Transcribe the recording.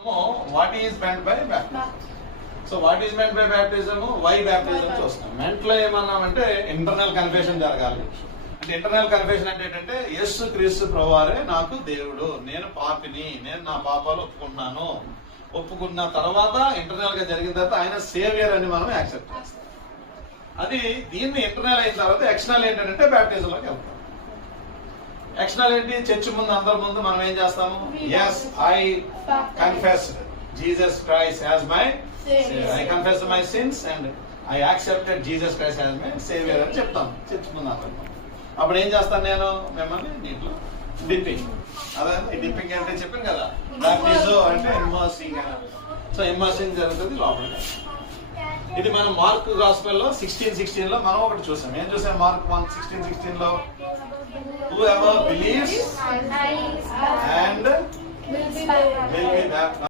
What is meant by baptism? So what is meant by baptism? Why baptism చూస్తాం. మెంట్లో ఏమన్నామంటే internal confession జరగాలి. అంటే internal confession అంటే ఏంటంటే యేసు క్రీస్తు ప్రభువారే నాకు దేవుడు, నేను పాపిని, నేను నా పాపాలు ఒప్పుకుంటున్నాను. ఒప్పుకున్న తర్వాత ఇంటర్నల్ గా జరిగిన తర్వాత ఆయన సేవియర్ అని మనం యాక్సెప్ట్ చేస్తాం. అది దీన్ని ఇంటర్నల్ అయిన తర్వాత ఎక్స్టర్నల్ ఏంటంటే బ్యాప్టిజం లోకి వెళ్తాం. ఎక్స్టర్నల్ ఏంటి? చర్చ్ ముందు అందరి ముందు మనం ఏం చేస్తాము? Yes I confessed Jesus Christ as my saviour. I confess my sins and I accepted Jesus Christ as my saviour అని చెప్తాను చర్చ్ ముందు అందరి ముందు. అప్పుడు ఏం చేస్తాను నేను? మిమ్మల్ని దీంట్లో డిప్పింగ్. అదే డిప్పింగ్ అంటే చెప్పాను కదా, బ్యాప్టిజం అంటే ఇమ్మర్సింగ్. సో ఇమ్మర్సింగ్ జరుగుతుంది లోపల. ఇది మనం మార్క్ గాస్పెల్ లో 16:16 లో మనం ఒకటి చూసాం. ఏం చూసాం? మార్క్ 1:16 లో whoever believes and will be baptized